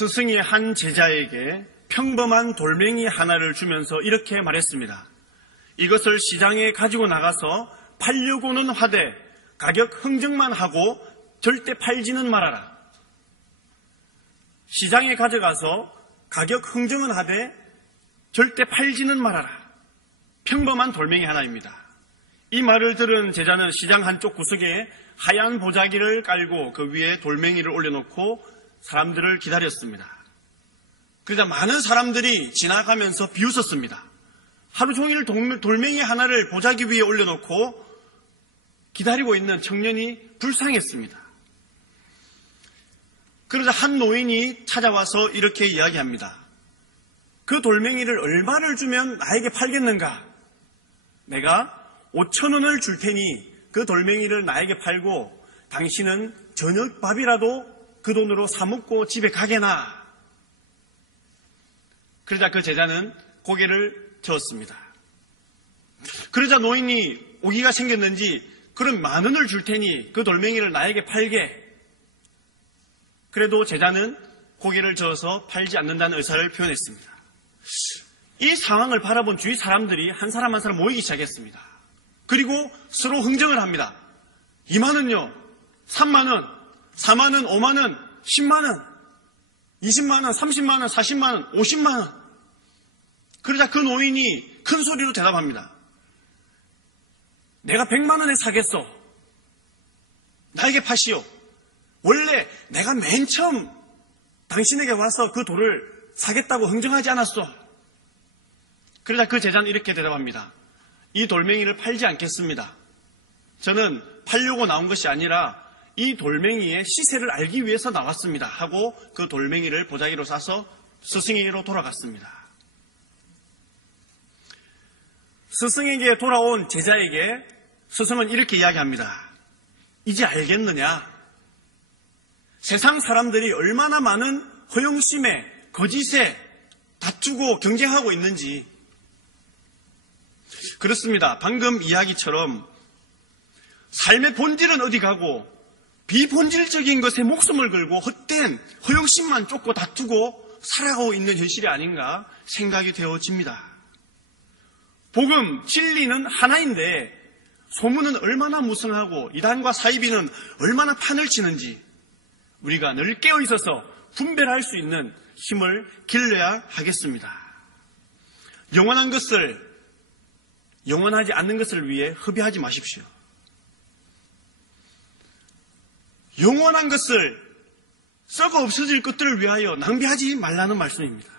스승이 한 제자에게 평범한 돌멩이 하나를 주면서 이렇게 말했습니다. 이것을 시장에 가지고 나가서 팔려고는 하되 가격 흥정만 하고 절대 팔지는 말아라. 시장에 가져가서 가격 흥정은 하되 절대 팔지는 말아라. 평범한 돌멩이 하나입니다. 이 말을 들은 제자는 시장 한쪽 구석에 하얀 보자기를 깔고 그 위에 돌멩이를 올려놓고 사람들을 기다렸습니다. 그러자 많은 사람들이 지나가면서 비웃었습니다. 하루 종일 돌멩이 하나를 보자기 위에 올려놓고 기다리고 있는 청년이 불쌍했습니다. 그러자 한 노인이 찾아와서 이렇게 이야기합니다. 그 돌멩이를 얼마를 주면 나에게 팔겠는가? 내가 5,000원을 줄 테니 그 돌멩이를 나에게 팔고 당신은 저녁밥이라도 그 돈으로 사 먹고 집에 가게나. 그러자 그 제자는 고개를 저었습니다. 그러자 노인이 오기가 생겼는지 그럼 10,000원을 줄 테니 그 돌멩이를 나에게 팔게. 그래도 제자는 고개를 저어서 팔지 않는다는 의사를 표현했습니다. 이 상황을 바라본 주위 사람들이 한 사람 한 사람 모이기 시작했습니다. 그리고 서로 흥정을 합니다. 2만원요, 3만원, 4만원, 5만원, 10만원, 20만원, 30만원, 40만원, 50만원. 그러자 그 노인이 큰 소리로 대답합니다. 내가 100만원에 사겠소. 나에게 파시오. 원래 내가 맨 처음 당신에게 와서 그 돌을 사겠다고 흥정하지 않았소. 그러자 그 제자는 이렇게 대답합니다. 이 돌멩이를 팔지 않겠습니다. 저는 팔려고 나온 것이 아니라 이 돌멩이의 시세를 알기 위해서 나왔습니다. 하고 그 돌멩이를 보자기로 싸서 스승에게로 돌아갔습니다. 스승에게 돌아온 제자에게 스승은 이렇게 이야기합니다. 이제 알겠느냐? 세상 사람들이 얼마나 많은 허영심에, 거짓에 다투고 경쟁하고 있는지. 그렇습니다. 방금 이야기처럼 삶의 본질은 어디 가고 비본질적인 것에 목숨을 걸고 헛된 허영심만 쫓고 다투고 살아가고 있는 현실이 아닌가 생각이 되어집니다. 복음, 진리는 하나인데 소문은 얼마나 무성하고 이단과 사이비는 얼마나 판을 치는지 우리가 늘 깨어 있어서 분별할 수 있는 힘을 길러야 하겠습니다. 영원한 것을 영원하지 않는 것을 위해 허비하지 마십시오. 영원한 것을 썩어 없어질 것들을 위하여 낭비하지 말라는 말씀입니다.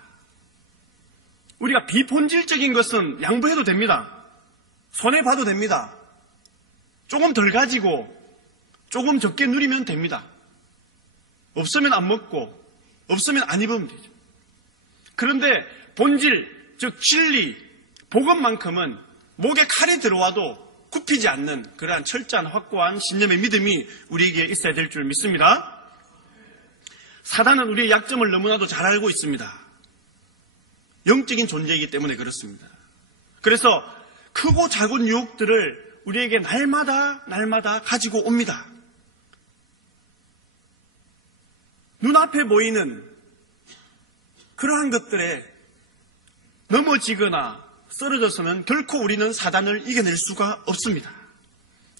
우리가 비본질적인 것은 양보해도 됩니다. 손해봐도 됩니다. 조금 덜 가지고 조금 적게 누리면 됩니다. 없으면 안 먹고 없으면 안 입으면 되죠. 그런데 본질, 즉 진리, 복음만큼은 목에 칼이 들어와도 굽히지 않는 그러한 철저한 확고한 신념의 믿음이 우리에게 있어야 될 줄 믿습니다. 사단은 우리의 약점을 너무나도 잘 알고 있습니다. 영적인 존재이기 때문에 그렇습니다. 그래서 크고 작은 유혹들을 우리에게 날마다 가지고 옵니다. 눈앞에 보이는 그러한 것들에 넘어지거나 쓰러져서는 결코 우리는 사단을 이겨낼 수가 없습니다.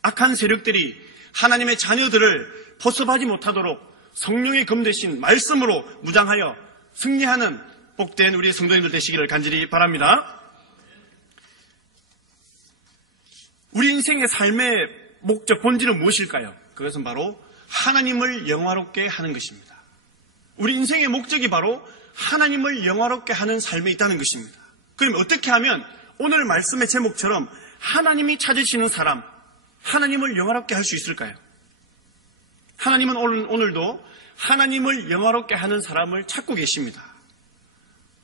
악한 세력들이 하나님의 자녀들을 벗어나지 못하도록 성령의 검 대신 말씀으로 무장하여 승리하는 복된 우리 성도님들 되시기를 간절히 바랍니다. 우리 인생의 삶의 목적, 본질은 무엇일까요? 그것은 바로 하나님을 영화롭게 하는 것입니다. 우리 인생의 목적이 바로 하나님을 영화롭게 하는 삶에 있다는 것입니다. 그럼 어떻게 하면 오늘 말씀의 제목처럼 하나님이 찾으시는 사람, 하나님을 영화롭게 할 수 있을까요? 하나님은 오늘도 하나님을 영화롭게 하는 사람을 찾고 계십니다.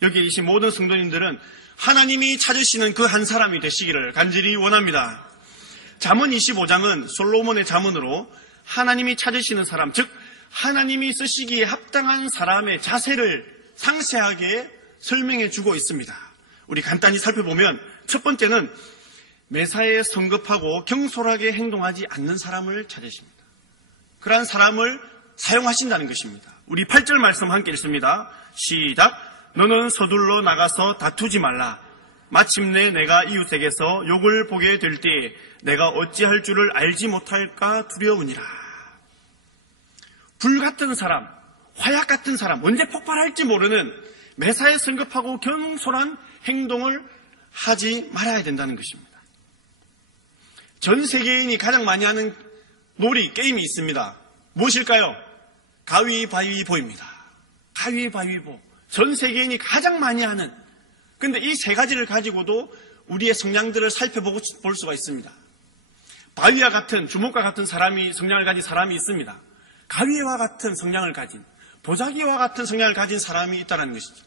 여기 계신 모든 성도님들은 하나님이 찾으시는 그 한 사람이 되시기를 간절히 원합니다. 잠언 25장은 솔로몬의 잠언으로 하나님이 찾으시는 사람, 즉 하나님이 쓰시기에 합당한 사람의 자세를 상세하게 설명해 주고 있습니다. 우리 간단히 살펴보면 첫 번째는 매사에 성급하고 경솔하게 행동하지 않는 사람을 찾으십니다. 그러한 사람을 사용하신다는 것입니다. 우리 8절 말씀 함께 읽습니다. 시작. 너는 서둘러 나가서 다투지 말라. 마침내 내가 이웃에게서 욕을 보게 될 때에 내가 어찌할 줄을 알지 못할까 두려우니라. 불 같은 사람, 화약 같은 사람, 언제 폭발할지 모르는 매사에 성급하고 경솔한 행동을 하지 말아야 된다는 것입니다. 전 세계인이 가장 많이 하는 놀이, 게임이 있습니다. 무엇일까요? 가위바위보입니다. 가위바위보. 전 세계인이 가장 많이 하는. 근데 이 세 가지를 가지고도 우리의 성향들을 살펴볼 수가 있습니다. 바위와 같은, 주먹과 같은 성향을 가진 사람이 있습니다. 가위와 같은 성향을 가진, 보자기와 같은 성향을 가진 사람이 있다는 것이죠.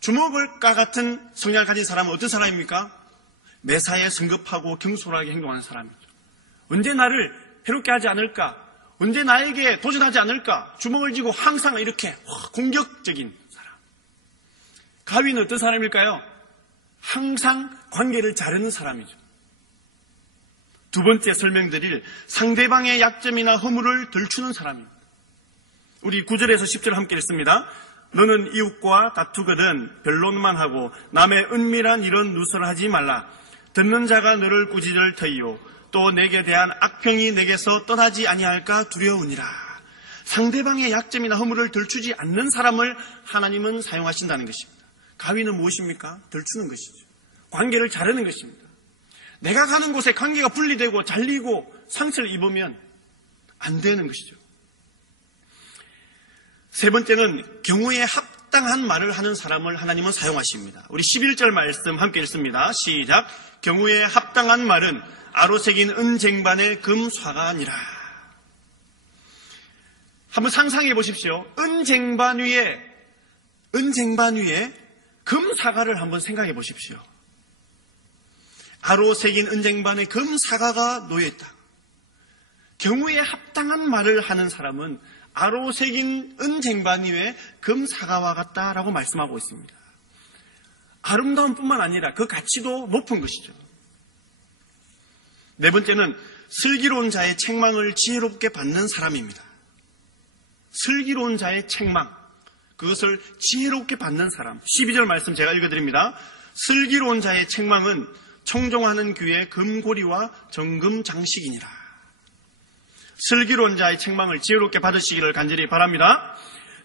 주먹과 같은 성향을 가진 사람은 어떤 사람입니까? 매사에 성급하고 경솔하게 행동하는 사람이죠. 언제 나를 해롭게 하지 않을까? 언제 나에게 도전하지 않을까? 주먹을 쥐고 항상 이렇게 공격적인 사람. 가위는 어떤 사람일까요? 항상 관계를 자르는 사람이죠. 두 번째 설명드릴 상대방의 약점이나 허물을 들추는 사람입니다. 우리 9절에서 10절 함께 읽습니다. 너는 이웃과 다투거든 변론만 하고 남의 은밀한 일은 누설하지 말라. 듣는 자가 너를 꾸짖을 터이요 또 내게 대한 악평이 내게서 떠나지 아니할까 두려우니라. 상대방의 약점이나 허물을 들추지 않는 사람을 하나님은 사용하신다는 것입니다. 가위는 무엇입니까? 들추는 것이죠. 관계를 자르는 것입니다. 내가 가는 곳에 관계가 분리되고 잘리고 상처를 입으면 안 되는 것이죠. 세 번째는 경우에 합당한 말을 하는 사람을 하나님은 사용하십니다. 우리 11절 말씀 함께 읽습니다. 시작. 경우에 합당한 말은 아로새긴 은쟁반의 금사가니라. 한번 상상해 보십시오. 은쟁반 위에 금사가를 한번 생각해 보십시오. 아로새긴 은쟁반의 금사가가 놓여있다. 경우에 합당한 말을 하는 사람은 아로새긴 은쟁반 위에 금사가와 같다라고 말씀하고 있습니다. 아름다움 뿐만 아니라 그 가치도 높은 것이죠. 네 번째는 슬기로운 자의 책망을 지혜롭게 받는 사람입니다. 슬기로운 자의 책망, 그것을 지혜롭게 받는 사람. 12절 말씀 제가 읽어드립니다. 슬기로운 자의 책망은 청종하는 귀의 금고리와 정금 장식이니라. 슬기로운 자의 책망을 지혜롭게 받으시기를 간절히 바랍니다.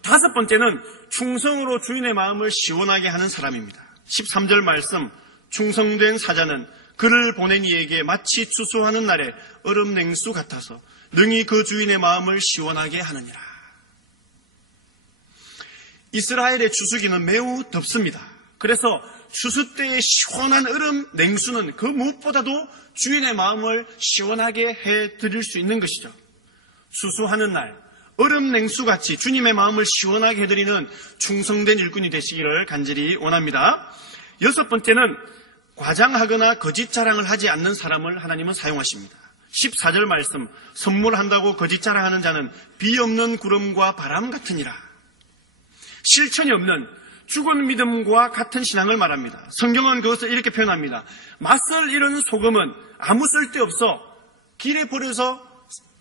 다섯 번째는 충성으로 주인의 마음을 시원하게 하는 사람입니다. 13절 말씀, 충성된 사자는 그를 보낸 이에게 마치 추수하는 날에 얼음 냉수 같아서 능히 그 주인의 마음을 시원하게 하느니라. 이스라엘의 추수기는 매우 덥습니다. 그래서 추수 때의 시원한 얼음 냉수는 그 무엇보다도 주인의 마음을 시원하게 해드릴 수 있는 것이죠. 추수하는 날 얼음 냉수같이 주님의 마음을 시원하게 해드리는 충성된 일꾼이 되시기를 간절히 원합니다. 여섯 번째는 과장하거나 거짓 자랑을 하지 않는 사람을 하나님은 사용하십니다. 14절 말씀, 선물한다고 거짓 자랑하는 자는 비 없는 구름과 바람 같으니라. 실천이 없는 죽은 믿음과 같은 신앙을 말합니다. 성경은 그것을 이렇게 표현합니다. 맛을 잃은 소금은 아무 쓸데없어 길에 버려서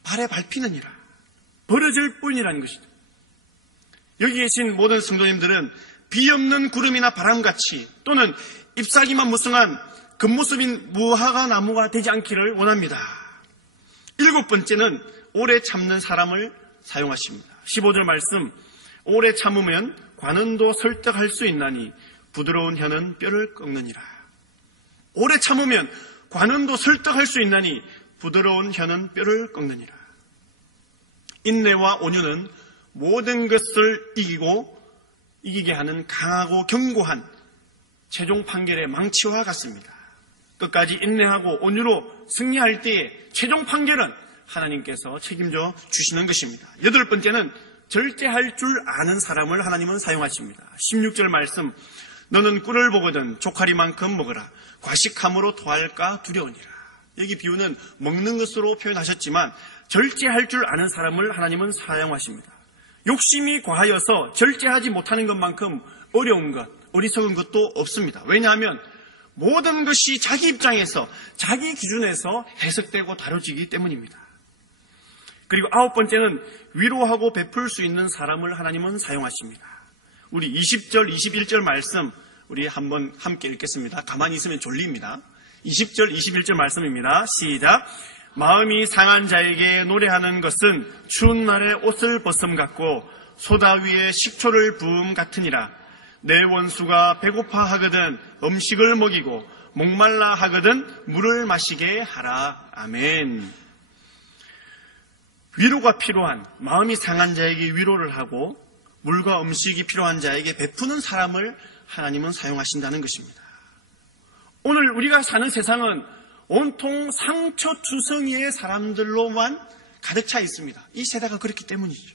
발에 밟히느니라. 버려질 뿐이라는 것이죠. 여기 계신 모든 성도님들은 비 없는 구름이나 바람같이 또는 잎사귀만 무성한 겉모습인 무화과 나무가 되지 않기를 원합니다. 일곱 번째는 오래 참는 사람을 사용하십니다. 15절 말씀, 오래 참으면 관은도 설득할 수 있나니 부드러운 혀는 뼈를 꺾느니라. 오래 참으면 관은도 설득할 수 있나니 부드러운 혀는 뼈를 꺾느니라. 인내와 온유는 모든 것을 이기게 하는 강하고 견고한 최종 판결의 망치와 같습니다. 끝까지 인내하고 온유로 승리할 때의 최종 판결은 하나님께서 책임져 주시는 것입니다. 여덟 번째는 절제할 줄 아는 사람을 하나님은 사용하십니다. 16절 말씀, 너는 꿀을 보거든 조카리만큼 먹으라. 과식함으로 토할까 두려우니라. 여기 비유는 먹는 것으로 표현하셨지만 절제할 줄 아는 사람을 하나님은 사용하십니다. 욕심이 과하여서 절제하지 못하는 것만큼 어려운 것, 어리석은 것도 없습니다. 왜냐하면 모든 것이 자기 입장에서, 자기 기준에서 해석되고 다뤄지기 때문입니다. 그리고 9번째는 위로하고 베풀 수 있는 사람을 하나님은 사용하십니다. 우리 20절, 21절 말씀 우리 한번 함께 읽겠습니다. 가만히 있으면 졸립니다. 20절, 21절 말씀입니다. 시작. 마음이 상한 자에게 노래하는 것은 추운 날에 옷을 벗음 같고 소다 위에 식초를 부음 같으니라. 내 원수가 배고파 하거든 음식을 먹이고 목말라 하거든 물을 마시게 하라. 아멘. 위로가 필요한, 마음이 상한 자에게 위로를 하고 물과 음식이 필요한 자에게 베푸는 사람을 하나님은 사용하신다는 것입니다. 오늘 우리가 사는 세상은 온통 상처투성이의 사람들로만 가득 차 있습니다. 이 세대가 그렇기 때문이죠.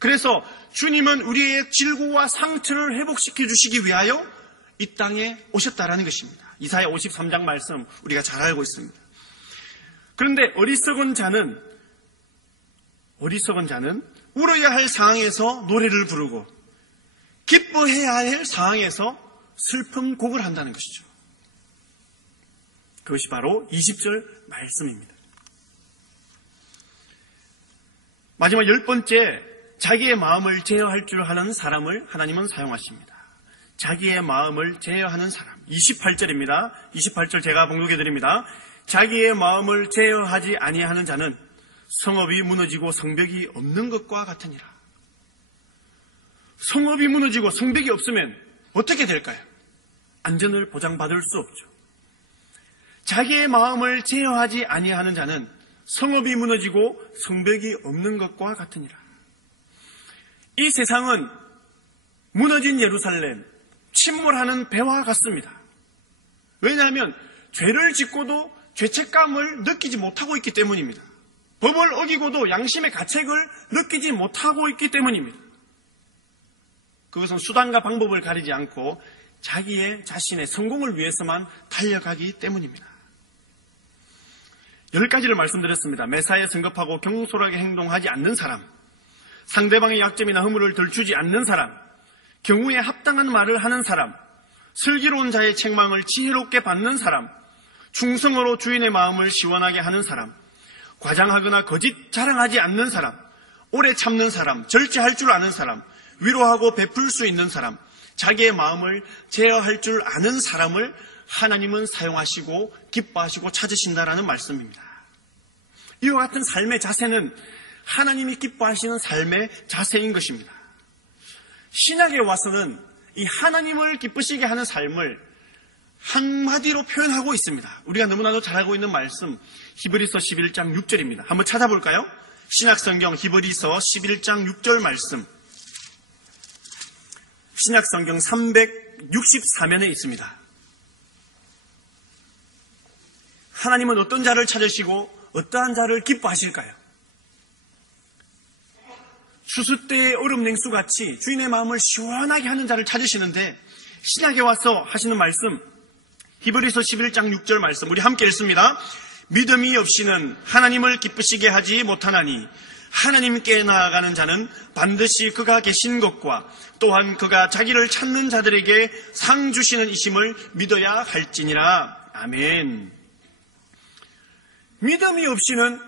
그래서 주님은 우리의 질고와 상처를 회복시켜 주시기 위하여 이 땅에 오셨다라는 것입니다. 이사야 53장 말씀 우리가 잘 알고 있습니다. 그런데 어리석은 자는 울어야 할 상황에서 노래를 부르고 기뻐해야 할 상황에서 슬픈 곡을 한다는 것이죠. 그것이 바로 20절 말씀입니다. 마지막 10번째, 자기의 마음을 제어할 줄 아는 사람을 하나님은 사용하십니다. 자기의 마음을 제어하는 사람. 28절입니다. 28절 제가 봉독해드립니다. 자기의 마음을 제어하지 아니하는 자는 성읍이 무너지고 성벽이 없는 것과 같으니라. 성읍이 무너지고 성벽이 없으면 어떻게 될까요? 안전을 보장받을 수 없죠. 자기의 마음을 제어하지 아니하는 자는 성읍이 무너지고 성벽이 없는 것과 같으니라. 이 세상은 무너진 예루살렘, 침몰하는 배와 같습니다. 왜냐하면 죄를 짓고도 죄책감을 느끼지 못하고 있기 때문입니다. 법을 어기고도 양심의 가책을 느끼지 못하고 있기 때문입니다. 그것은 수단과 방법을 가리지 않고 자신의 성공을 위해서만 달려가기 때문입니다. 10가지를 말씀드렸습니다. 매사에 성급하고 경솔하게 행동하지 않는 사람, 상대방의 약점이나 허물을 들추지 않는 사람, 경우에 합당한 말을 하는 사람, 슬기로운 자의 책망을 지혜롭게 받는 사람, 충성으로 주인의 마음을 시원하게 하는 사람, 과장하거나 거짓 자랑하지 않는 사람, 오래 참는 사람, 절제할 줄 아는 사람, 위로하고 베풀 수 있는 사람, 자기의 마음을 제어할 줄 아는 사람을 하나님은 사용하시고 기뻐하시고 찾으신다라는 말씀입니다. 이와 같은 삶의 자세는 하나님이 기뻐하시는 삶의 자세인 것입니다. 신약에 와서는 이 하나님을 기쁘시게 하는 삶을 한마디로 표현하고 있습니다. 우리가 너무나도 잘 알고 있는 말씀 히브리서 11장 6절입니다. 한번 찾아볼까요? 신약성경 히브리서 11장 6절 말씀, 신약성경 364면에 있습니다. 하나님은 어떤 자를 찾으시고 어떠한 자를 기뻐하실까요? 추수 때의 얼음 냉수같이 주인의 마음을 시원하게 하는 자를 찾으시는데, 신약에 와서 하시는 말씀 히브리서 11장 6절 말씀 우리 함께 읽습니다. 믿음이 없이는 하나님을 기쁘시게 하지 못하나니 하나님께 나아가는 자는 반드시 그가 계신 것과 또한 그가 자기를 찾는 자들에게 상 주시는 이심을 믿어야 할지니라. 아멘. 믿음이 없이는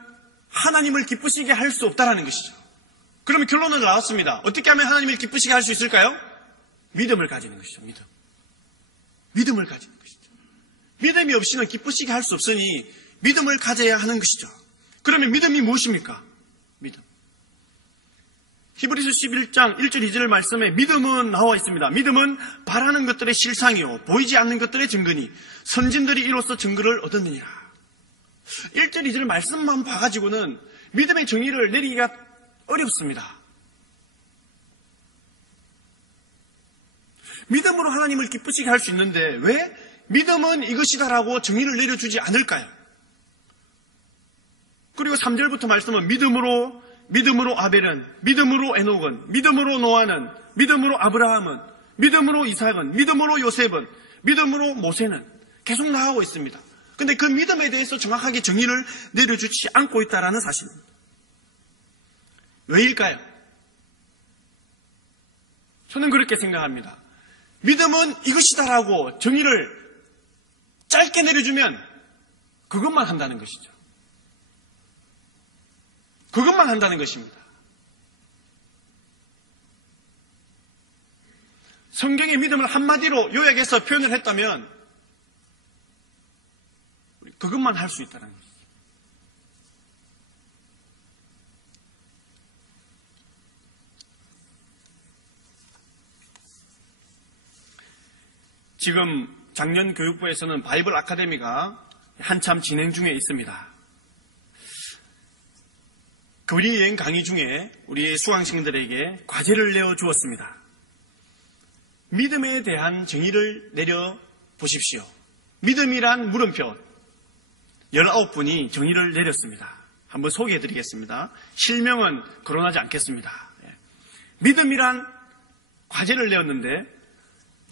하나님을 기쁘시게 할 수 없다라는 것이죠. 그러면 결론은 나왔습니다. 어떻게 하면 하나님을 기쁘시게 할 수 있을까요? 믿음을 가지는 것이죠. 믿음을 가지는 것이죠. 믿음이 없이는 기쁘시게 할 수 없으니 믿음을 가져야 하는 것이죠. 그러면 믿음이 무엇입니까? 믿음. 히브리서 11장 1절 2절 말씀에 믿음은 나와 있습니다. 믿음은 바라는 것들의 실상이요 보이지 않는 것들의 증거니 선진들이 이로써 증거를 얻었느니라. 1절 2절 말씀만 봐가지고는 믿음의 정의를 내리기가 어렵습니다. 믿음으로 하나님을 기쁘시게 할 수 있는데 왜 믿음은 이것이다라고 정의를 내려주지 않을까요? 그리고 3절부터 말씀은 믿음으로 아벨은, 믿음으로 에녹은, 믿음으로 노아는, 믿음으로 아브라함은, 믿음으로 이삭은, 믿음으로 요셉은, 믿음으로 모세는 계속 나가고 있습니다. 그런데 그 믿음에 대해서 정확하게 정의를 내려주지 않고 있다는 사실입니다. 왜일까요? 저는 그렇게 생각합니다. 믿음은 이것이다라고 정의를 짧게 내려주면 그것만 한다는 것이죠. 그것만 한다는 것입니다. 성경의 믿음을 한마디로 요약해서 표현을 했다면 그것만 할 수 있다는 것이죠. 지금 작년 교육부에서는 바이블 아카데미가 한참 진행 중에 있습니다. 교리 여행 강의 중에 우리 수강생들에게 과제를 내어주었습니다. 믿음에 대한 정의를 내려보십시오. 믿음이란 물음표 19분이 정의를 내렸습니다. 한번 소개해드리겠습니다. 실명은 거론하지 않겠습니다. 믿음이란 과제를 내었는데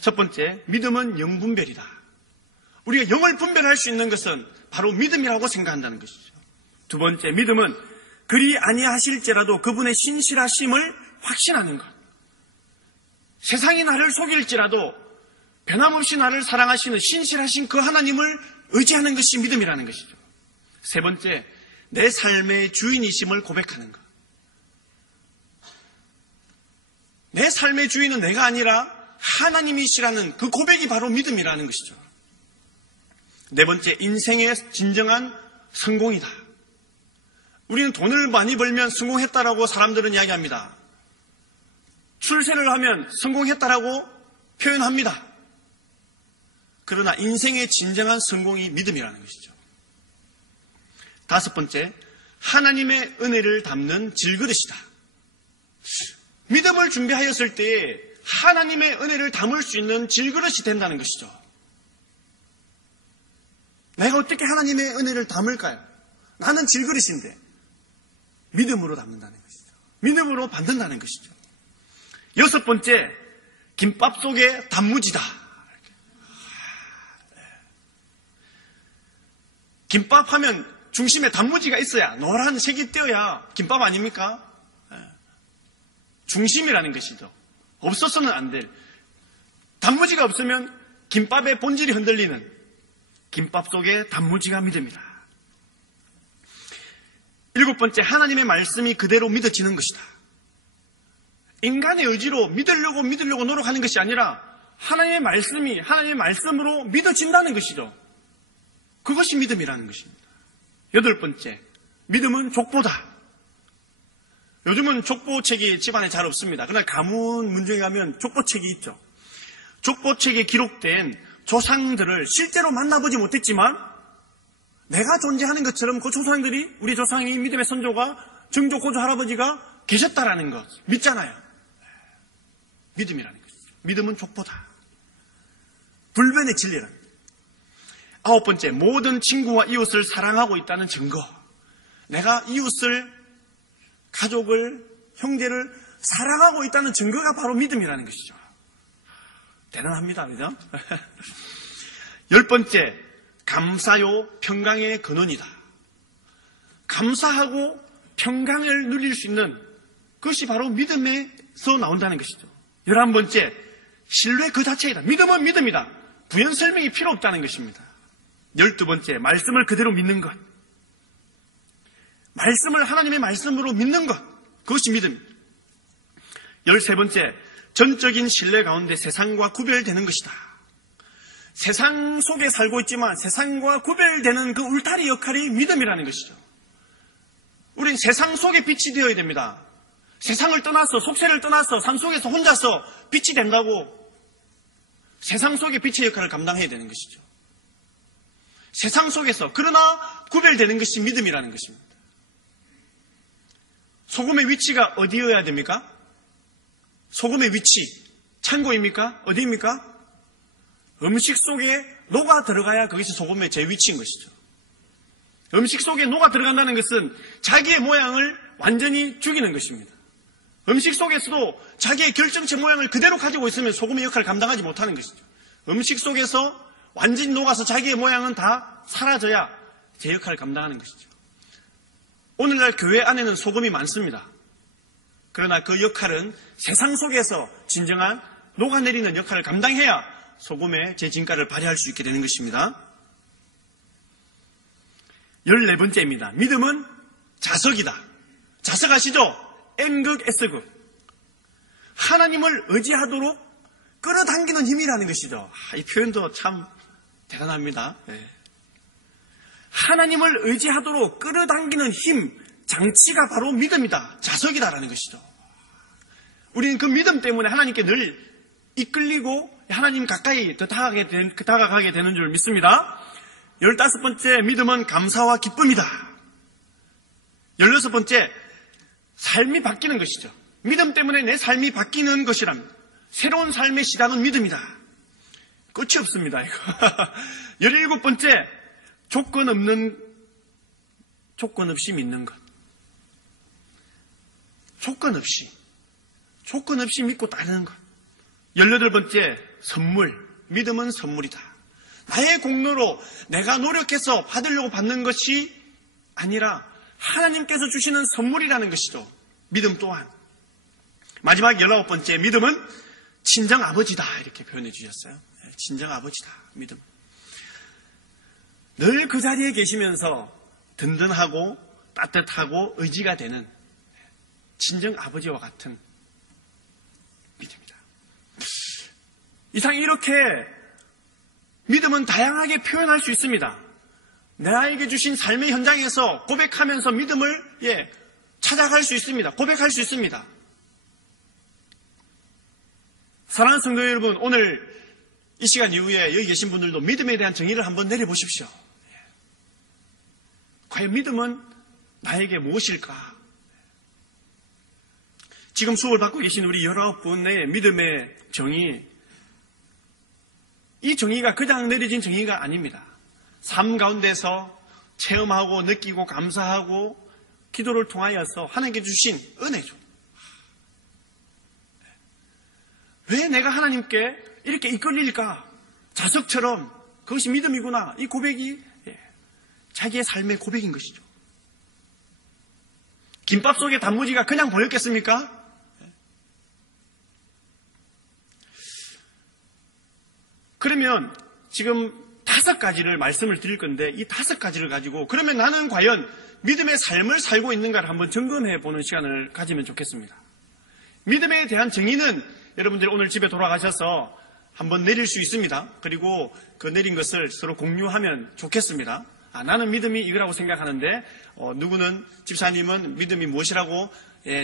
첫 번째, 믿음은 영분별이다. 우리가 영을 분별할 수 있는 것은 바로 믿음이라고 생각한다는 것이죠. 두 번째, 믿음은 그리 아니하실지라도 그분의 신실하심을 확신하는 것. 세상이 나를 속일지라도 변함없이 나를 사랑하시는 신실하신 그 하나님을 의지하는 것이 믿음이라는 것이죠. 세 번째, 내 삶의 주인이심을 고백하는 것. 내 삶의 주인은 내가 아니라 하나님이시라는 그 고백이 바로 믿음이라는 것이죠. 네 번째, 인생의 진정한 성공이다. 우리는 돈을 많이 벌면 성공했다라고 사람들은 이야기합니다. 출세를 하면 성공했다라고 표현합니다. 그러나 인생의 진정한 성공이 믿음이라는 것이죠. 다섯 번째, 하나님의 은혜를 담는 질그릇이다. 믿음을 준비하였을 때에 하나님의 은혜를 담을 수 있는 질그릇이 된다는 것이죠. 내가 어떻게 하나님의 은혜를 담을까요? 나는 질그릇인데 믿음으로 담는다는 것이죠. 믿음으로 받는다는 것이죠. 여섯 번째, 김밥 속에 단무지다. 김밥 하면 중심에 단무지가 있어야, 노란 색이 띄어야 김밥 아닙니까? 중심이라는 것이죠. 없어서는 안 될. 단무지가 없으면 김밥의 본질이 흔들리는 김밥 속에 단무지가 믿음이다. 일곱 번째, 하나님의 말씀이 그대로 믿어지는 것이다. 인간의 의지로 믿으려고 노력하는 것이 아니라 하나님의 말씀이 하나님의 말씀으로 믿어진다는 것이죠. 그것이 믿음이라는 것입니다. 여덟 번째, 믿음은 족보다. 요즘은 족보책이 집안에 잘 없습니다. 그러나 가문 문중에 가면 족보책이 있죠. 족보책에 기록된 조상들을 실제로 만나보지 못했지만 내가 존재하는 것처럼 그 조상들이, 우리 조상이 믿음의 선조가 증조 고조 할아버지가 계셨다라는 것 믿잖아요. 믿음이라는 것이죠. 믿음은 족보다. 불변의 진리라는 것. 아홉 번째, 모든 친구와 이웃을 사랑하고 있다는 증거. 내가 이웃을, 가족을, 형제를 사랑하고 있다는 증거가 바로 믿음이라는 것이죠. 대단합니다. 그죠? 열 번째, 감사요 평강의 근원이다. 감사하고 평강을 누릴 수 있는 그것이 바로 믿음에서 나온다는 것이죠. 11번째, 신뢰 그 자체이다. 믿음은 믿음이다. 부연 설명이 필요 없다는 것입니다. 12번째, 말씀을 그대로 믿는 것. 말씀을 하나님의 말씀으로 믿는 것. 그것이 믿음입니다. 13번째, 전적인 신뢰 가운데 세상과 구별되는 것이다. 세상 속에 살고 있지만 세상과 구별되는 그 울타리 역할이 믿음이라는 것이죠. 우린 세상 속에 빛이 되어야 됩니다. 세상을 떠나서, 속세를 떠나서 산속에서 혼자서 빛이 된다고 세상 속의 빛의 역할을 감당해야 되는 것이죠. 세상 속에서, 그러나 구별되는 것이 믿음이라는 것입니다. 소금의 위치가 어디여야 됩니까? 소금의 위치, 창고입니까? 어디입니까? 음식 속에 녹아 들어가야 그것이 소금의 제 위치인 것이죠. 음식 속에 녹아 들어간다는 것은 자기의 모양을 완전히 죽이는 것입니다. 음식 속에서도 자기의 결정체 모양을 그대로 가지고 있으면 소금의 역할을 감당하지 못하는 것이죠. 음식 속에서 완전히 녹아서 자기의 모양은 다 사라져야 제 역할을 감당하는 것이죠. 오늘날 교회 안에는 소금이 많습니다. 그러나 그 역할은 세상 속에서 진정한 녹아내리는 역할을 감당해야 소금의 제 진가를 발휘할 수 있게 되는 것입니다. 14번째입니다. 믿음은 자석이다. 자석하시죠? N극, S극. 하나님을 의지하도록 끌어당기는 힘이라는 것이죠. 이 표현도 참 대단합니다. 하나님을 의지하도록 끌어당기는 힘, 장치가 바로 믿음이다. 자석이다라는 것이죠. 우리는 그 믿음 때문에 하나님께 늘 이끌리고 하나님 가까이 더 다가가게 되는 줄 믿습니다. 15번째, 믿음은 감사와 기쁨이다. 16번째, 삶이 바뀌는 것이죠. 믿음 때문에 내 삶이 바뀌는 것이랍니다. 새로운 삶의 시작은 믿음이다. 끝이 없습니다, 이거. 17번째, 조건 없이 믿는 것. 조건 없이 믿고 따르는 것. 18번째, 선물. 믿음은 선물이다. 나의 공로로 내가 노력해서 받으려고 받는 것이 아니라 하나님께서 주시는 선물이라는 것이죠. 믿음 또한. 마지막 19번째, 믿음은 친정 아버지다. 이렇게 표현해 주셨어요. 친정 아버지다. 믿음. 늘 그 자리에 계시면서 든든하고 따뜻하고 의지가 되는 친정 아버지와 같은 믿음이다. 이상 이렇게 믿음은 다양하게 표현할 수 있습니다. 나에게 주신 삶의 현장에서 고백하면서 믿음을 찾아갈 수 있습니다. 고백할 수 있습니다. 사랑하는 성도 여러분, 오늘 이 시간 이후에 여기 계신 분들도 믿음에 대한 정의를 한번 내려보십시오. 과연 믿음은 나에게 무엇일까? 지금 수업을 받고 계신 우리 19분의 믿음의 정의, 이 정의가 그냥 내려진 정의가 아닙니다. 삶 가운데서 체험하고 느끼고 감사하고 기도를 통하여서 하나님께 주신 은혜죠. 왜 내가 하나님께 이렇게 이끌릴까? 자석처럼 그것이 믿음이구나. 이 고백이 자기의 삶의 고백인 것이죠. 김밥 속에 단무지가 그냥 보였겠습니까? 그러면 지금 5가지를 말씀을 드릴 건데 이 5가지를 가지고 그러면 나는 과연 믿음의 삶을 살고 있는가를 한번 점검해 보는 시간을 가지면 좋겠습니다. 믿음에 대한 정의는 여러분들이 오늘 집에 돌아가셔서 한번 내릴 수 있습니다. 그리고 그 내린 것을 서로 공유하면 좋겠습니다. 나는 믿음이 이거라고 생각하는데 누구는 집사님은 믿음이 무엇이라고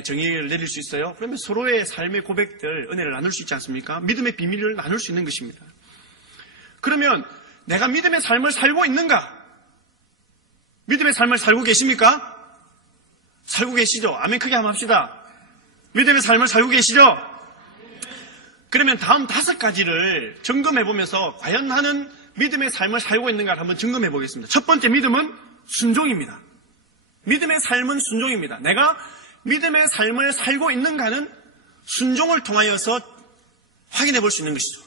정의를 내릴 수 있어요. 그러면 서로의 삶의 고백들, 은혜를 나눌 수 있지 않습니까? 믿음의 비밀을 나눌 수 있는 것입니다. 그러면 내가 믿음의 삶을 살고 있는가? 믿음의 삶을 살고 계십니까? 살고 계시죠? 아멘 크게 한번 합시다. 믿음의 삶을 살고 계시죠? 그러면 다음 5가지를 점검해보면서 과연 나는 믿음의 삶을 살고 있는가를 한번 점검해 보겠습니다. 첫 번째, 믿음은 순종입니다. 믿음의 삶은 순종입니다. 내가 믿음의 삶을 살고 있는가는 순종을 통하여서 확인해 볼 수 있는 것이죠.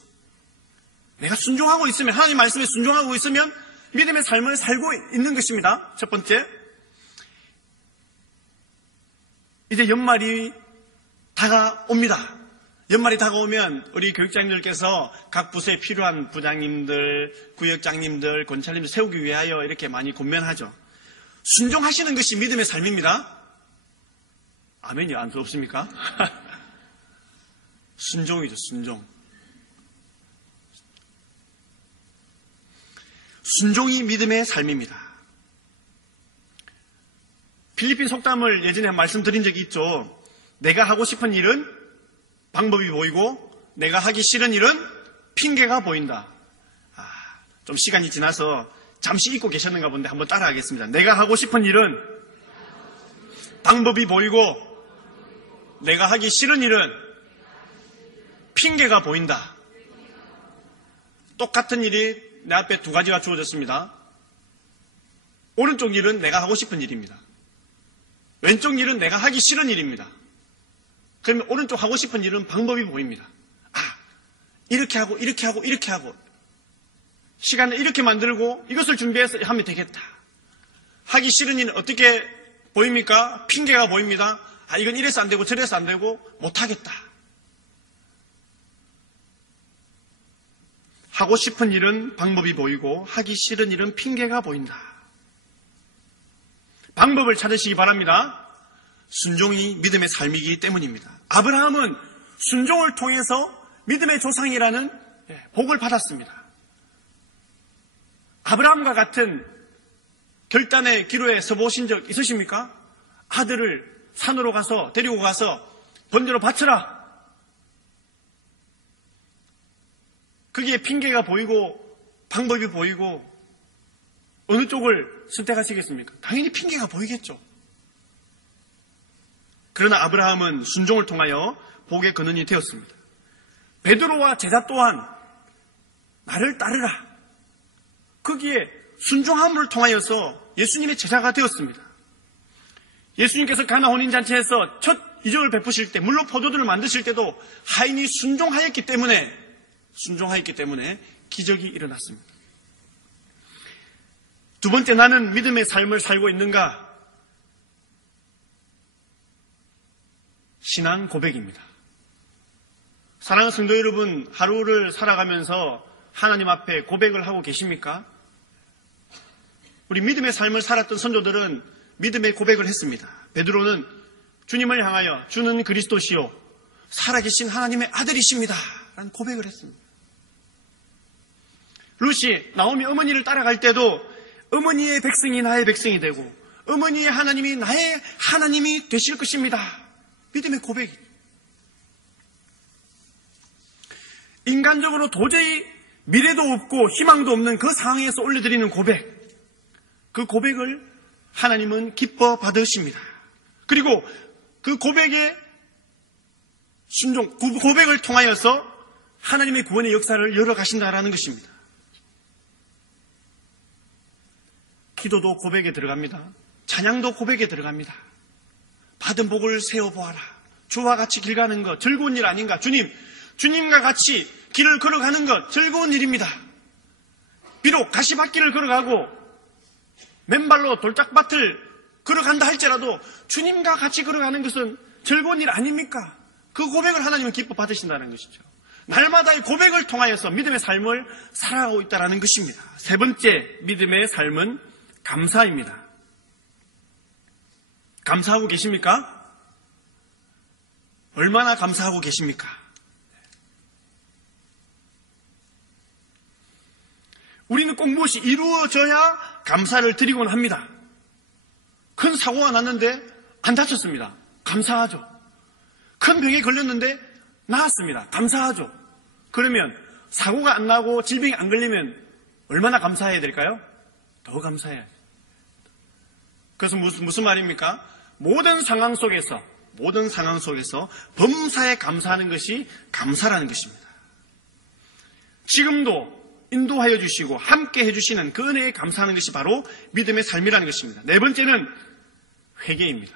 내가 순종하고 있으면, 하나님 말씀에 순종하고 있으면 믿음의 삶을 살고 있는 것입니다. 첫 번째, 이제 연말이 다가옵니다. 연말이 다가오면 우리 교육장님들께서 각 부서에 필요한 부장님들, 구역장님들, 권찰님들 세우기 위하여 이렇게 많이 권면하죠. 순종하시는 것이 믿음의 삶입니다. 아멘이 안 없습니까? 순종이죠, 순종. 순종이 믿음의 삶입니다. 필리핀 속담을 예전에 말씀드린 적이 있죠. 내가 하고 싶은 일은 방법이 보이고 내가 하기 싫은 일은 핑계가 보인다. 좀 시간이 지나서 잠시 잊고 계셨는가 본데 한번 따라하겠습니다. 내가 하고 싶은 일은 방법이 보이고 내가 하기 싫은 일은 핑계가 보인다. 똑같은 일이 내 앞에 2가지가 주어졌습니다. 오른쪽 일은 내가 하고 싶은 일입니다. 왼쪽 일은 내가 하기 싫은 일입니다. 그러면 오른쪽 하고 싶은 일은 방법이 보입니다. 이렇게 하고 이렇게 하고 이렇게 하고 시간을 이렇게 만들고 이것을 준비해서 하면 되겠다. 하기 싫은 일은 어떻게 보입니까? 핑계가 보입니다. 이건 이래서 안 되고 저래서 안 되고 못하겠다. 하고 싶은 일은 방법이 보이고 하기 싫은 일은 핑계가 보인다. 방법을 찾으시기 바랍니다. 순종이 믿음의 삶이기 때문입니다. 아브라함은 순종을 통해서 믿음의 조상이라는 복을 받았습니다. 아브라함과 같은 결단의 기로에 서보신 적 있으십니까? 아들을 산으로 가서 데리고 가서 번제로 바쳐라. 거기에 핑계가 보이고 방법이 보이고 어느 쪽을 선택하시겠습니까? 당연히 핑계가 보이겠죠. 그러나 아브라함은 순종을 통하여 복의 근원이 되었습니다. 베드로와 제자 또한 나를 따르라. 거기에 순종함을 통하여서 예수님의 제자가 되었습니다. 예수님께서 가나 혼인잔치에서 첫 이적을 베푸실 때, 물로 포도주를 만드실 때도 하인이 순종하였기 때문에 기적이 일어났습니다. 두 번째, 나는 믿음의 삶을 살고 있는가? 신앙 고백입니다. 사랑하는 성도 여러분, 하루를 살아가면서 하나님 앞에 고백을 하고 계십니까? 우리 믿음의 삶을 살았던 선조들은 믿음의 고백을 했습니다. 베드로는 주님을 향하여 주는 그리스도시요 살아계신 하나님의 아들이십니다 라는 고백을 했습니다. 루시, 나오미 어머니를 따라갈 때도 어머니의 백성이 나의 백성이 되고 어머니의 하나님이 나의 하나님이 되실 것입니다. 믿음의 고백이. 인간적으로 도저히 미래도 없고 희망도 없는 그 상황에서 올려드리는 고백, 그 고백을 하나님은 기뻐 받으십니다. 그리고 그 고백의 순종, 그 고백을 통하여서 하나님의 구원의 역사를 열어가신다라는 것입니다. 기도도 고백에 들어갑니다. 찬양도 고백에 들어갑니다. 받은 복을 세어보아라. 주와 같이 길 가는 것 즐거운 일 아닌가? 주님과 같이 길을 걸어가는 것 즐거운 일입니다. 비록 가시밭길을 걸어가고 맨발로 돌짝밭을 걸어간다 할지라도 주님과 같이 걸어가는 것은 즐거운 일 아닙니까? 그 고백을 하나님은 기뻐 받으신다는 것이죠. 날마다의 고백을 통하여서 믿음의 삶을 살아가고 있다는 것입니다. 세 번째 믿음의 삶은 감사입니다. 감사하고 계십니까? 얼마나 감사하고 계십니까? 우리는 꼭 무엇이 이루어져야 감사를 드리곤 합니다. 큰 사고가 났는데 안 다쳤습니다. 감사하죠. 큰 병에 걸렸는데 나았습니다. 감사하죠. 그러면 사고가 안 나고 질병이 안 걸리면 얼마나 감사해야 될까요? 더 감사해야 돼요. 그래서 무슨 말입니까? 모든 상황 속에서 범사에 감사하는 것이 감사라는 것입니다. 지금도 인도하여 주시고 함께 해주시는 그 은혜에 감사하는 것이 바로 믿음의 삶이라는 것입니다. 네 번째는 회개입니다.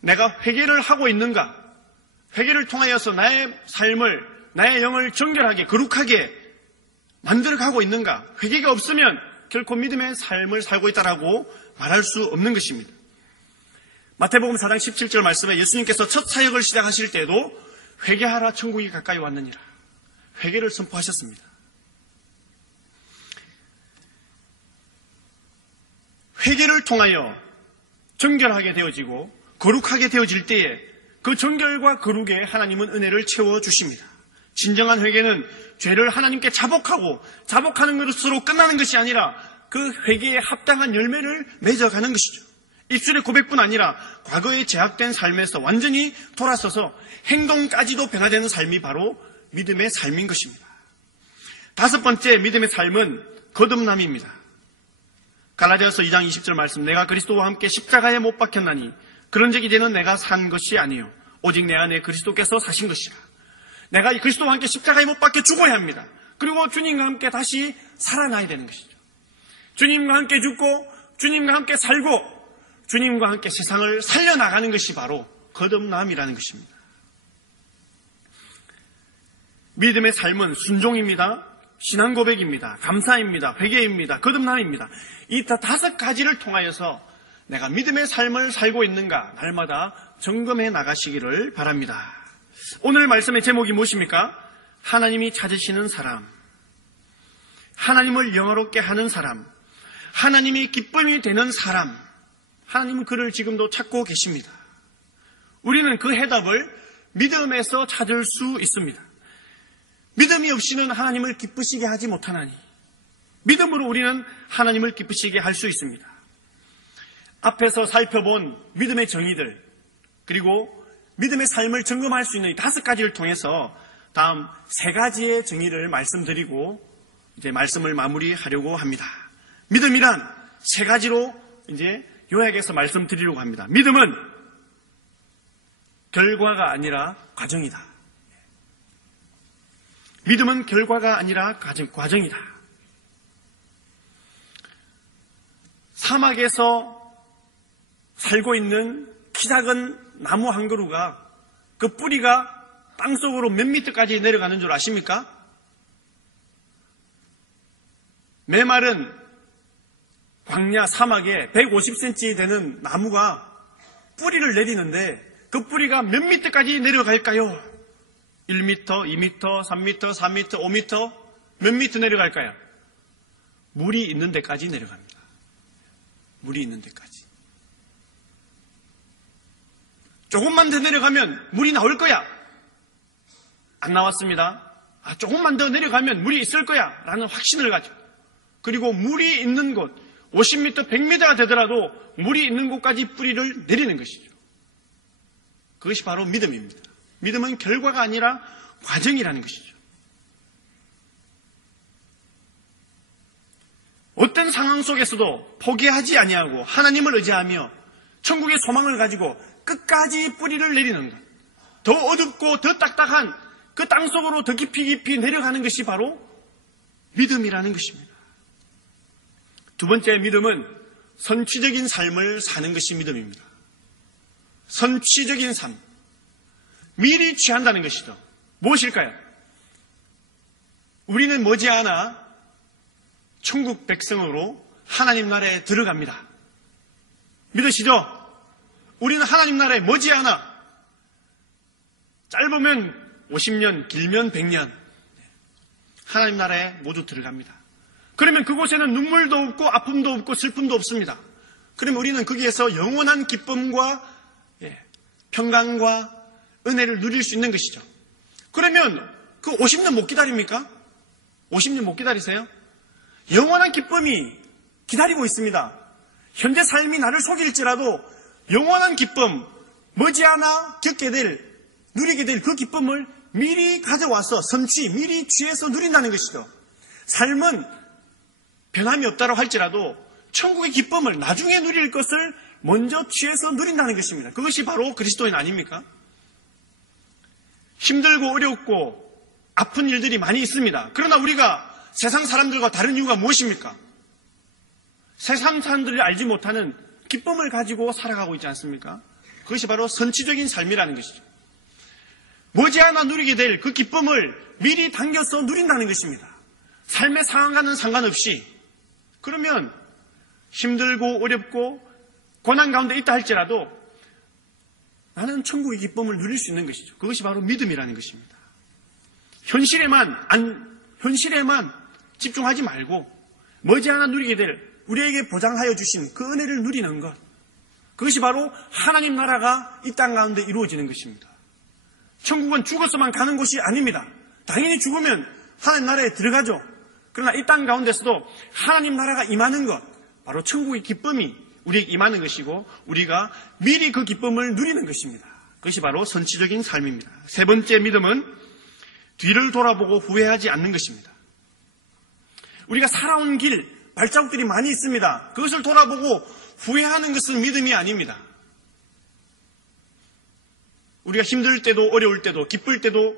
내가 회개를 하고 있는가? 회개를 통하여서 나의 삶을, 나의 영을 정결하게, 거룩하게 만들어가고 있는가? 회개가 없으면 결코 믿음의 삶을 살고 있다라고 말할 수 없는 것입니다. 마태복음 4장 17절 말씀에 예수님께서 첫 사역을 시작하실 때도 회개하라 천국이 가까이 왔느니라. 회개를 선포하셨습니다. 회개를 통하여 정결하게 되어지고 거룩하게 되어질 때에 그 정결과 거룩에 하나님은 은혜를 채워주십니다. 진정한 회개는 죄를 하나님께 자복하는 것으로 끝나는 것이 아니라 그 회개에 합당한 열매를 맺어가는 것이죠. 입술의 고백뿐 아니라 과거에 제약된 삶에서 완전히 돌아서서 행동까지도 변화되는 삶이 바로 믿음의 삶인 것입니다. 다섯 번째 믿음의 삶은 거듭남입니다. 갈라디아서 2장 20절 말씀, 내가 그리스도와 함께 십자가에 못 박혔나니 그런즉 이제는 내가 산 것이 아니요 오직 내 안에 그리스도께서 사신 것이라. 내가 그리스도와 함께 십자가에 못 박혀 죽어야 합니다. 그리고 주님과 함께 다시 살아나야 되는 것이죠. 주님과 함께 죽고 주님과 함께 살고 주님과 함께 세상을 살려나가는 것이 바로 거듭남이라는 것입니다. 믿음의 삶은 순종입니다. 신앙 고백입니다. 감사입니다. 회개입니다. 거듭남입니다. 이 다섯 가지를 통하여서 내가 믿음의 삶을 살고 있는가 날마다 점검해 나가시기를 바랍니다. 오늘 말씀의 제목이 무엇입니까? 하나님이 찾으시는 사람, 하나님을 영화롭게 하는 사람, 하나님이 기쁨이 되는 사람, 하나님은 그를 지금도 찾고 계십니다. 우리는 그 해답을 믿음에서 찾을 수 있습니다. 믿음이 없이는 하나님을 기쁘시게 하지 못하나니 믿음으로 우리는 하나님을 기쁘시게 할 수 있습니다. 앞에서 살펴본 믿음의 정의들 그리고 믿음의 삶을 점검할 수 있는 이 5가지를 통해서 다음 3가지의 정의를 말씀드리고 이제 말씀을 마무리하려고 합니다. 믿음이란 3가지로 이제 요약해서 말씀드리려고 합니다. 믿음은 결과가 아니라 과정이다. 믿음은 결과가 아니라 과정이다. 사막에서 살고 있는 키 작은 나무 한 그루가 그 뿌리가 땅속으로 몇 미터까지 내려가는 줄 아십니까? 메마른 광야 사막에 150cm 되는 나무가 뿌리를 내리는데 그 뿌리가 몇 미터까지 내려갈까요? 1m, 2m, 3m, 4m, 5m 몇 미터 내려갈까요? 물이 있는 데까지 내려갑니다. 물이 있는 데까지. 조금만 더 내려가면 물이 나올 거야. 안 나왔습니다. 조금만 더 내려가면 물이 있을 거야 라는 확신을 가지고 그리고 물이 있는 곳 50m, 100m가 되더라도 물이 있는 곳까지 뿌리를 내리는 것이죠. 그것이 바로 믿음입니다. 믿음은 결과가 아니라 과정이라는 것이죠. 어떤 상황 속에서도 포기하지 아니하고 하나님을 의지하며 천국의 소망을 가지고 끝까지 뿌리를 내리는 것, 더 어둡고 더 딱딱한 그 땅속으로 더 깊이 내려가는 것이 바로 믿음이라는 것입니다. 2번째 믿음은 선취적인 삶을 사는 것이 믿음입니다. 선취적인 삶. 미리 취한다는 것이죠. 무엇일까요? 우리는 머지않아 천국 백성으로 하나님 나라에 들어갑니다. 믿으시죠? 우리는 하나님 나라에 머지않아 짧으면 50년, 길면 100년 하나님 나라에 모두 들어갑니다. 그러면 그곳에는 눈물도 없고 아픔도 없고 슬픔도 없습니다. 그러면 우리는 거기에서 영원한 기쁨과 평강과 은혜를 누릴 수 있는 것이죠. 그러면 그 50년 못 기다립니까? 50년 못 기다리세요? 영원한 기쁨이 기다리고 있습니다. 현재 삶이 나를 속일지라도 영원한 기쁨, 머지않아 누리게 될 그 기쁨을 미리 가져와서 미리 취해서 누린다는 것이죠. 삶은 변함이 없다고 할지라도 천국의 기쁨을 나중에 누릴 것을 먼저 취해서 누린다는 것입니다. 그것이 바로 그리스도인 아닙니까? 힘들고 어렵고 아픈 일들이 많이 있습니다. 그러나 우리가 세상 사람들과 다른 이유가 무엇입니까? 세상 사람들이 알지 못하는 기쁨을 가지고 살아가고 있지 않습니까? 그것이 바로 선취적인 삶이라는 것이죠. 머지않아 누리게 될 그 기쁨을 미리 당겨서 누린다는 것입니다. 삶의 상황과는 상관없이 그러면 힘들고 어렵고 고난 가운데 있다 할지라도 나는 천국의 기쁨을 누릴 수 있는 것이죠. 그것이 바로 믿음이라는 것입니다. 현실에만 집중하지 말고 머지않아 누리게 될 우리에게 보장하여 주신 그 은혜를 누리는 것, 그것이 바로 하나님 나라가 이 땅 가운데 이루어지는 것입니다. 천국은 죽어서만 가는 곳이 아닙니다. 당연히 죽으면 하나님 나라에 들어가죠. 그러나 이 땅 가운데서도 하나님 나라가 임하는 것, 바로 천국의 기쁨이 우리에게 임하는 것이고 우리가 미리 그 기쁨을 누리는 것입니다. 그것이 바로 선취적인 삶입니다. 3번째 믿음은 뒤를 돌아보고 후회하지 않는 것입니다. 우리가 살아온 길, 발자국들이 많이 있습니다. 그것을 돌아보고 후회하는 것은 믿음이 아닙니다. 우리가 힘들 때도 어려울 때도 기쁠 때도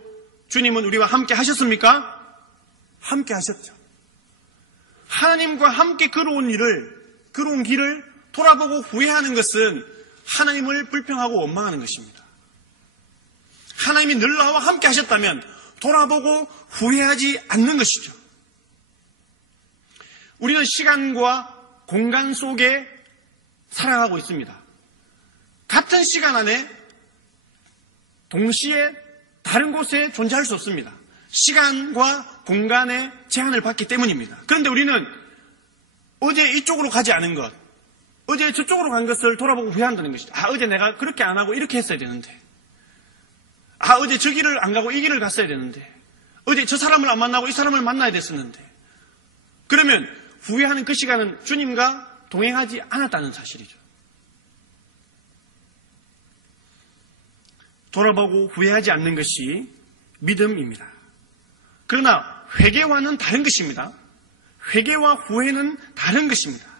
주님은 우리와 함께 하셨습니까? 함께 하셨죠. 하나님과 함께 걸어온 길을 돌아보고 후회하는 것은 하나님을 불평하고 원망하는 것입니다. 하나님이 늘 나와 함께 하셨다면 돌아보고 후회하지 않는 것이죠. 우리는 시간과 공간 속에 살아가고 있습니다. 같은 시간 안에 동시에 다른 곳에 존재할 수 없습니다. 시간과 공간의 제한을 받기 때문입니다. 그런데 우리는 어제 이쪽으로 가지 않은 것, 어제 저쪽으로 간 것을 돌아보고 후회한다는 것이죠. 어제 내가 그렇게 안 하고 이렇게 했어야 되는데. 어제 저 길을 안 가고 이 길을 갔어야 되는데. 어제 저 사람을 안 만나고 이 사람을 만나야 됐었는데. 그러면 후회하는 그 시간은 주님과 동행하지 않았다는 사실이죠. 돌아보고 후회하지 않는 것이 믿음입니다. 그러나 회개와는 다른 것입니다. 회개와 후회는 다른 것입니다.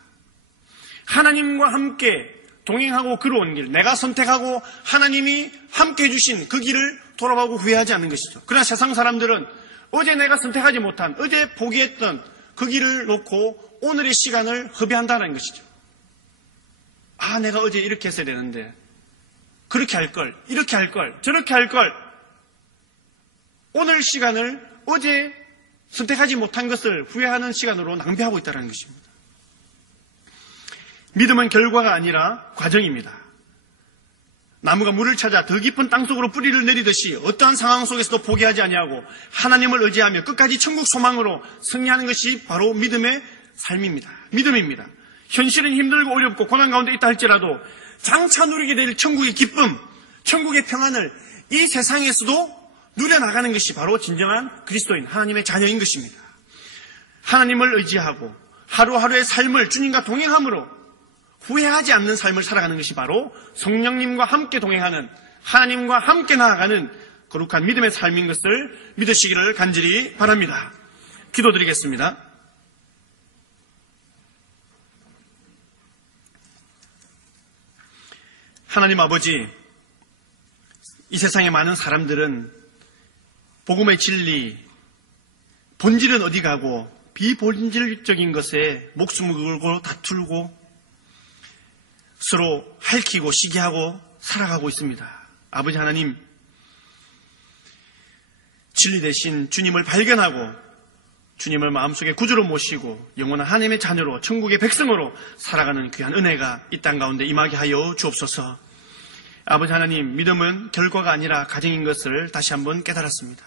하나님과 함께 동행하고 걸어온 길, 내가 선택하고 하나님이 함께 해주신 그 길을 돌아보고 후회하지 않는 것이죠. 그러나 세상 사람들은 어제 내가 선택하지 못한, 어제 포기했던 그 길을 놓고 오늘의 시간을 허비한다는 것이죠. 내가 어제 이렇게 했어야 되는데, 그렇게 할 걸, 이렇게 할 걸, 저렇게 할 걸. 오늘 시간을 어제 선택하지 못한 것을 후회하는 시간으로 낭비하고 있다는 것입니다. 믿음은 결과가 아니라 과정입니다. 나무가 물을 찾아 더 깊은 땅속으로 뿌리를 내리듯이 어떠한 상황 속에서도 포기하지 아니하고 하나님을 의지하며 끝까지 천국 소망으로 승리하는 것이 바로 믿음의 삶입니다. 믿음입니다. 현실은 힘들고 어렵고 고난 가운데 있다 할지라도 장차 누리게 될 천국의 기쁨, 천국의 평안을 이 세상에서도 누려나가는 것이 바로 진정한 그리스도인, 하나님의 자녀인 것입니다. 하나님을 의지하고 하루하루의 삶을 주님과 동행함으로 후회하지 않는 삶을 살아가는 것이 바로 성령님과 함께 동행하는, 하나님과 함께 나아가는 거룩한 믿음의 삶인 것을 믿으시기를 간절히 바랍니다. 기도드리겠습니다. 하나님 아버지, 이 세상의 많은 사람들은 복음의 진리, 본질은 어디 가고 비본질적인 것에 목숨을 걸고 다투고 서로 핥히고 시기하고 살아가고 있습니다. 아버지 하나님, 진리 대신 주님을 발견하고 주님을 마음속에 구주로 모시고 영원한 하나님의 자녀로 천국의 백성으로 살아가는 귀한 은혜가 이 땅 가운데 임하게 하여 주옵소서. 아버지 하나님, 믿음은 결과가 아니라 과정인 것을 다시 한번 깨달았습니다.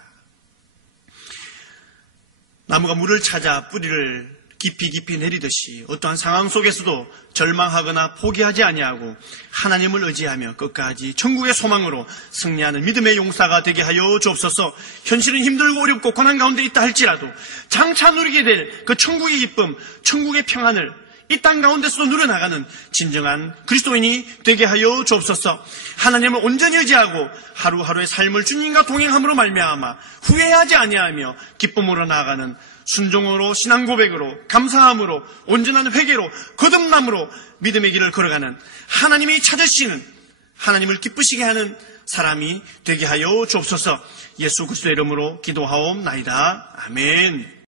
나무가 물을 찾아 뿌리를 깊이 내리듯이 어떠한 상황 속에서도 절망하거나 포기하지 아니하고 하나님을 의지하며 끝까지 천국의 소망으로 승리하는 믿음의 용사가 되게 하여 주옵소서. 현실은 힘들고 어렵고 고난 가운데 있다 할지라도 장차 누리게 될 그 천국의 기쁨, 천국의 평안을 이 땅 가운데서도 누려나가는 진정한 그리스도인이 되게 하여 주옵소서. 하나님을 온전히 의지하고 하루하루의 삶을 주님과 동행함으로 말미암아 후회하지 아니하며 기쁨으로 나아가는 순종으로, 신앙 고백으로, 감사함으로, 온전한 회개로, 거듭남으로 믿음의 길을 걸어가는 하나님이 찾으시는, 하나님을 기쁘시게 하는 사람이 되게 하여 주옵소서. 예수 그리스도의 이름으로 기도하옵나이다. 아멘.